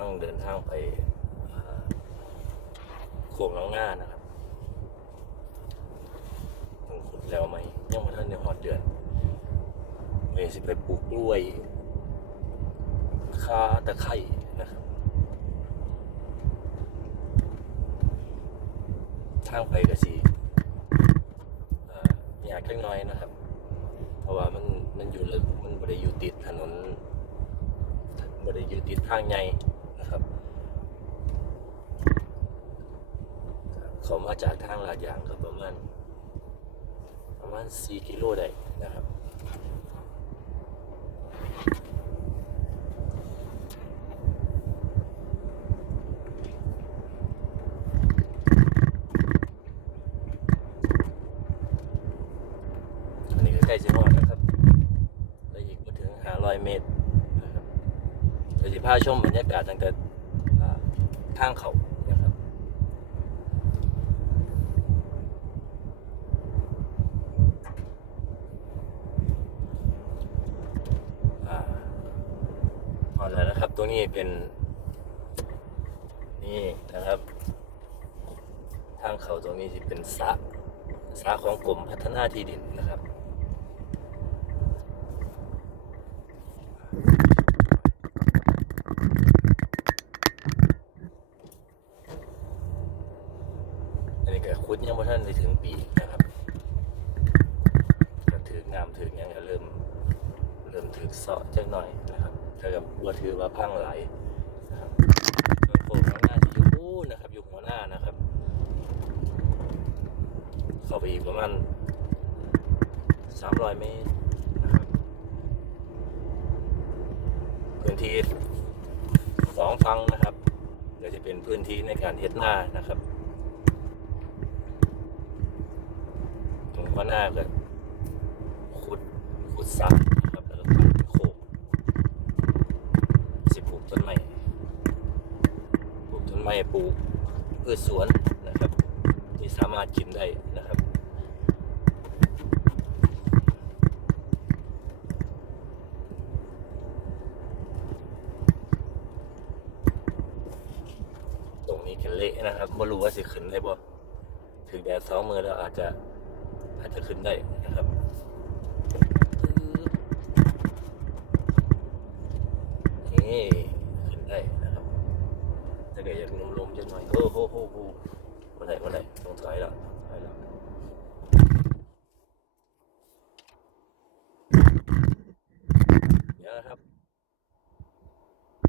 นั่งเดินทางไปอ่าโขงน้องหน้านะครับต้องขุดแล้วไหมยังไม่ทันในหอดเดือนเมสิไปปลูกกล้วยคาตะไคร่นะครับ ทางไปก็สิเอ่อยากจักน้อยนะครับ เพราะว่ามันมันอยู่ลึกมันบ่ได้อยู่ติดถนนบ่ได้อยู่ติดทางใหญ่นะครับ เขามาจากทางลาดยางก็ประมาณประมาณ 4 กิโลได้นะครับอันนี้ก็ใกล้จะฮอดนะครับแล้วอีกมาถึง500เมตรนะครับเดี๋ยวจะพาชมบรรยากาศตั้งแต่อ่าทางเขาพอ แล้วนะครับตรงนี้เป็น นี่นะครับ ทางเขาตรงนี้ที่เป็นสะสะของกรมพัฒนาที่ดินนะครับอันนี้ก็คุดยังไม่ทันได้ถึงปีนะครับก็ถือน้ำถือยังก็เริ่ม เริ่มถือเสาะจักหน่อยนะครับ แต่กับบัวถือว่าพังไหลนะครับส่วนโครงข้างหน้าอยู่นู้นนะครับ อยู่หัวหน้านะครับ เข้าไปอีกประมาณ300เมตรนะครับพื้นที่สองฟังนะครับเดี๋ยวจะเป็นพื้นที่ในการเฮ็ดหน้านะครับตรงข้างหน้าก็ขุดขุดสระนะครับ ใม้ปลูกพืชสวนนะครับ ที่สามารถกินได้นะครับตรงนี้แนเละนะครับไม่รู้ว่าสิขึ้นได้บ่ถึงแดดสองมือแล้วอาจจะอาจจะขึ้นได้นะครับนี่ แต่แกอยากลมๆจังหน่อยโอ้โหโหโหมาไหนมาไหนตรงท้ายละท้ายละ